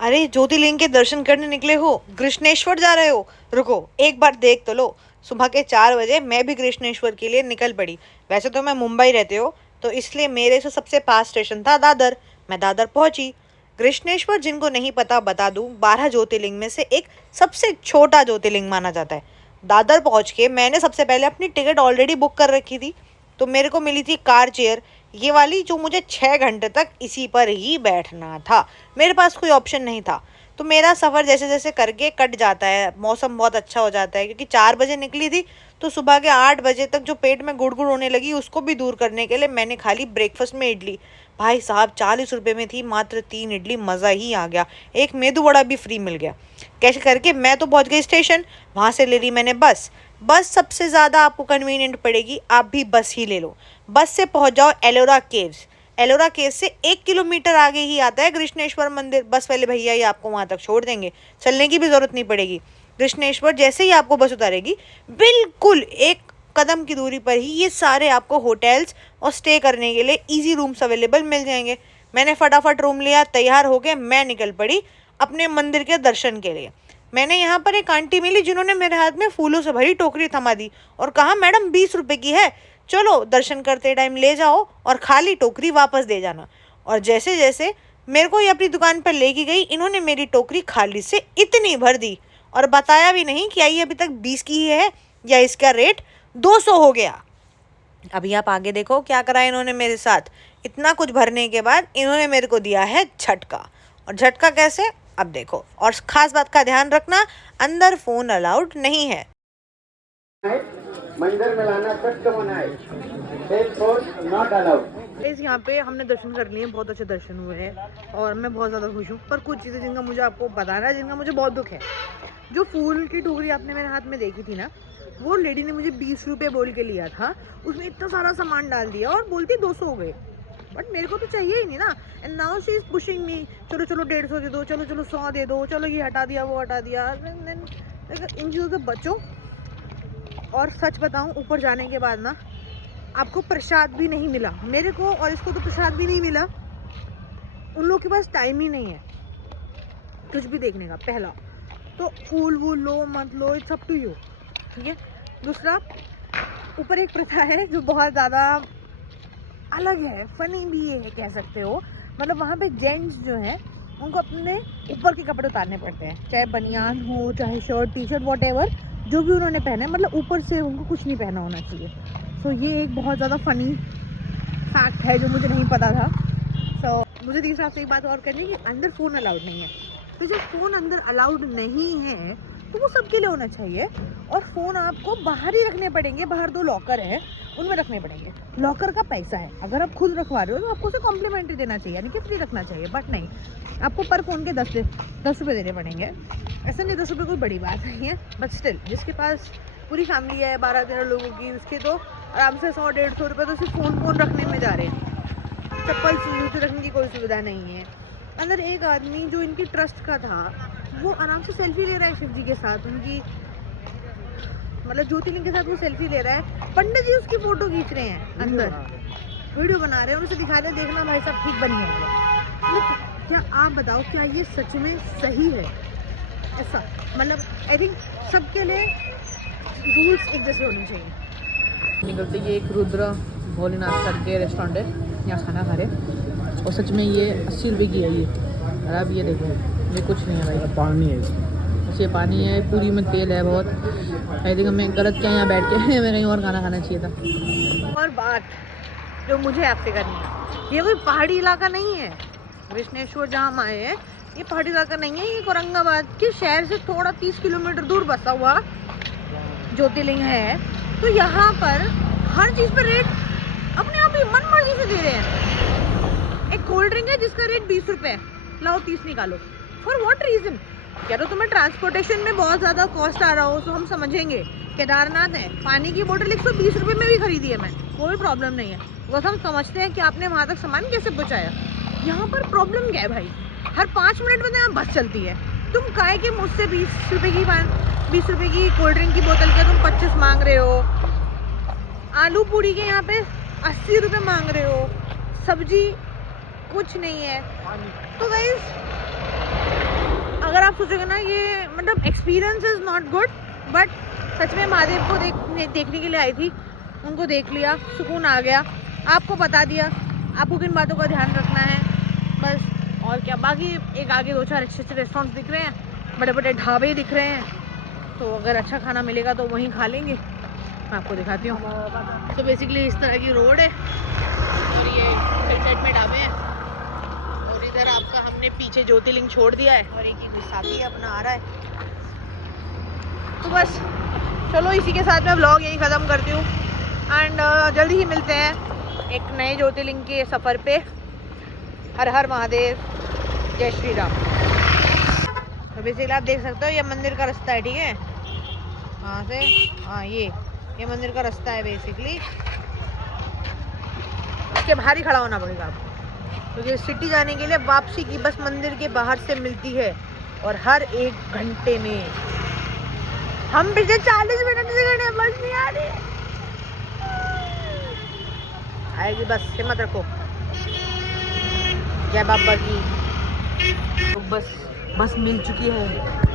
अरे ज्योतिर्लिंग के दर्शन करने निकले हो, कृष्णेश्वर जा रहे हो? रुको एक बार देख तो लो। सुबह के 4 बजे मैं भी कृष्णेश्वर के लिए निकल पड़ी। वैसे तो मैं मुंबई रहते हो, तो इसलिए मेरे से सबसे पास स्टेशन था दादर। मैं दादर पहुंची। कृष्णेश्वर जिनको नहीं पता बता दूं, 12 ज्योतिर्लिंग में से एक सबसे छोटा ज्योतिर्लिंग माना जाता है। दादर पहुंच के मैंने सबसे पहले अपनी टिकट ऑलरेडी बुक कर रखी थी, तो मेरे को मिली थी कार चेयर, ये वाली जो मुझे 6 घंटे तक इसी पर ही बैठना था। मेरे पास कोई ऑप्शन नहीं था। तो मेरा सफ़र जैसे जैसे करके कट जाता है, मौसम बहुत अच्छा हो जाता है, क्योंकि 4 बजे निकली थी, तो सुबह के 8 बजे तक जो पेट में गुड़ गुड़ होने लगी उसको भी दूर करने के लिए मैंने खा ली ब्रेकफास्ट में इडली। भाई साहब 40 रुपये में थी मात्र 3 इडली, मज़ा ही आ गया। एक मेदू वड़ा भी फ्री मिल गया। कैसे करके मैं तो पहुंच गई स्टेशन। वहां से ले ली मैंने बस। बस सबसे ज़्यादा आपको कन्वीनियंट पड़ेगी, आप भी बस ही ले लो। बस से पहुंच जाओ एलोरा केव्स। एलोरा केव से 1 किलोमीटर आगे ही आता है कृष्णेश्वर मंदिर। बस वाले भैया ही आपको वहां तक छोड़ देंगे, चलने की भी जरूरत नहीं पड़ेगी। कृष्णेश्वर जैसे ही आपको बस उतारेगी, बिल्कुल एक कदम की दूरी पर ही ये सारे आपको होटल्स और स्टे करने के लिए इजी रूम्स अवेलेबल मिल जाएंगे। मैंने फटाफट रूम लिया, तैयार हो गए, मैं निकल पड़ी अपने मंदिर के दर्शन के लिए। मैंने यहाँ पर एक आंटी मिली जिन्होंने मेरे हाथ में फूलों से भरी टोकरी थमा दी और कहा, मैडम 20 रुपए की है, चलो दर्शन करते टाइम ले जाओ और खाली टोकरी वापस दे जाना। और जैसे जैसे मेरे को ये अपनी दुकान पर लेके गई, इन्होंने मेरी टोकरी खाली से इतनी भर दी और बताया भी नहीं कि ये अभी तक 20 की ही है या इसका रेट 200 हो गया। अभी आप आगे देखो क्या करा इन्होंने मेरे साथ। इतना कुछ भरने के बाद इन्होंने मेरे को दिया है झटका। और झटका कैसे, अब देखो। और खास बात का ध्यान रखना, अंदर फोन अलाउड नहीं है। मंदिर में लाना सख्त मना है, सेल फोन नॉट अलाउड। इस यहाँ पे हमने दर्शन कर लिए, बहुत अच्छे दर्शन हुए हैं और मैं बहुत ज़्यादा खुश हूँ। पर कुछ चीज़ें जिनका मुझे आपको बताना है, जिनका मुझे बहुत दुख है। जो फूल की टोकरी आपने मेरे हाथ में देखी थी ना, वो लेडी ने मुझे 20 रुपये बोल के लिया था। उसने इतना सारा सामान डाल दिया और बोलती 200 हो गए। बट मेरे को तो चाहिए ही नहीं ना। And now she is pushing me, चलो चलो 150 दे दो, चलो चलो 100 दे दो, चलो ये हटा दिया वो हटा दिया। इन चीज़ों से बचो। और सच बताऊं, ऊपर जाने के बाद ना आपको प्रसाद भी नहीं मिला। मेरे को और इसको तो प्रसाद भी नहीं मिला। उन लोगों के पास टाइम ही नहीं है कुछ भी देखने का। पहला तो फूल वूल लो मत लो, इट्स अप टू यू, ठीक है। दूसरा, ऊपर एक प्रथा है जो बहुत ज़्यादा अलग है, फनी भी है कह सकते हो। मतलब वहाँ पे जेंट्स जो हैं उनको अपने ऊपर के कपड़े उतारने पड़ते हैं, चाहे बनियान हो, चाहे shirt T shirt what ever जो भी उन्होंने पहना है, मतलब ऊपर से उनको कुछ नहीं पहना होना चाहिए। सो ये एक बहुत ज़्यादा फ़नी फैक्ट है जो मुझे नहीं पता था। सो मुझे तीसरा आपसे एक बात और करनी है कि अंदर फ़ोन अलाउड नहीं है। तो जब फ़ोन अंदर अलाउड नहीं है तो वो सबके लिए होना चाहिए। और फ़ोन आपको बाहर ही रखने पड़ेंगे। बाहर 2 लॉकर है, उनमें रखने पड़ेंगे। लॉकर का पैसा है, अगर आप खुद रखवा रहे हो तो आपको उसे कॉम्प्लीमेंट्री देना चाहिए, यानी कि फ्री रखना चाहिए। बट नहीं, आपको पर फ़ोन के 10 रुपये देने पड़ेंगे। ऐसा नहीं 10 रुपये कोई बड़ी बात नहीं है, बट स्टिल जिसके पास पूरी फैमिली है 12-13 लोगों की, उसके तो आराम से 100-150 रुपये तो सिर्फ फ़ोन रखने में जा रहे हैं। चप्पल जूते रखने की कोई सुविधा नहीं है। अंदर एक आदमी जो इनकी ट्रस्ट का था, वो आराम से सेल्फी ले रहा है शिव जी के साथ, उनकी मतलब ज्योतिर्लिंग के साथ वो सेल्फी ले रहा है। पंडित जी उसकी फ़ोटो खींच रहे हैं, अंदर वीडियो बना रहे हैं, उसे दिखा रहे हैं, देखना भाई साहब ठीक बनी है। मतलब क्या आप बताओ, क्या ये सच में सही है? ऐसा मतलब आई थिंक सबके लिए रूल्स एक जैसे होने चाहिए। निकलते ये एक रुद्र भोलेनाथ करके रेस्टोरेंट है, यहाँ खाना खा रहे और सच में ये 80 रुपये की है ये। और अब ये देखो, ये कुछ नहीं है भाई, पानी है इसमें, बस ये पानी है, पूरी में तेल है बहुत। आई थिंक हमें गलत क्या यहाँ बैठ के हमें कहीं और खाना खाना चाहिए था। और बात जो मुझे आपसे करनी है, ये कोई पहाड़ी इलाका नहीं है। कृष्णेश्वर जहाँ हम आए हैं ये पहाड़ी इलाका नहीं है, ये औरंगाबाद के शहर से थोड़ा 30 किलोमीटर दूर बसा हुआ ज्योतिर्लिंग है। तो यहाँ पर हर चीज़ पर रेट अपने आप ही मन मर्जी से दे रहे हैं। एक कोल्ड ड्रिंक है जिसका रेट 20 रुपये, लाओ 30 निकालो। For what reason? या तो तुम्हें ट्रांसपोर्टेशन में बहुत ज़्यादा कॉस्ट आ रहा हो तो हम समझेंगे। केदारनाथ है, पानी की बोतल 120 रुपये में भी खरीदी है मैं, कोई प्रॉब्लम नहीं है, बस हम समझते हैं कि आपने वहाँ तक सामान कैसे पहुँचाया। यहाँ पर प्रॉब्लम क्या है भाई? हर 5 मिनट में यहाँ बस चलती है। तुम काहे के मुझसे 20 रुपये की कोल्ड ड्रिंक की बोतल के तुम 25 मांग रहे हो? आलू पूड़ी के यहाँ पे 80 रुपये मांग रहे हो, सब्जी कुछ नहीं है। तो गाइस सोचोगे ना ये मतलब experience is not good, but सच में महादेव को देखने के लिए आई थी, उनको देख लिया, सुकून आ गया, आपको बता दिया आपको किन बातों का ध्यान रखना है बस। और क्या, बाकी एक आगे 2-4 अच्छे रेस्टोरेंट्स दिख रहे हैं, बड़े बड़े ढाबे दिख रहे हैं, तो अगर अच्छा खाना मिलेगा तो वहीं खा लेंगे। मैं आपको दिखाती हूँ। तो बेसिकली इस तरह की रोड है और ये साइड में ढाबे हैं, और इधर आपका हमने पीछे ज्योतिर्लिंग छोड़ दिया है और एक ही गुस्साती अपना आ रहा है। तो बस चलो इसी के साथ मैं व्लॉग यहीं ख़त्म करती हूँ एंड जल्दी ही मिलते हैं एक नए ज्योतिर्लिंग के सफ़र पे। हर हर महादेव, जय श्री राम। तो बेसिकली आप देख सकते हो ये मंदिर का रास्ता है, ठीक है, वहाँ से हाँ ये मंदिर का रास्ता है बेसिकली। इसके बाहर ही खड़ा होना पड़ेगा आपको, क्योंकि सिटी जाने के लिए वापसी की बस मंदिर के बाहर से मिलती है और हर 1 घंटे में। हम पिछले 40 मिनट से खड़े हैं, बस नहीं आ रही, आएगी बस, हिम्मत रखो। जय बाबा की। तो बस मिल चुकी है।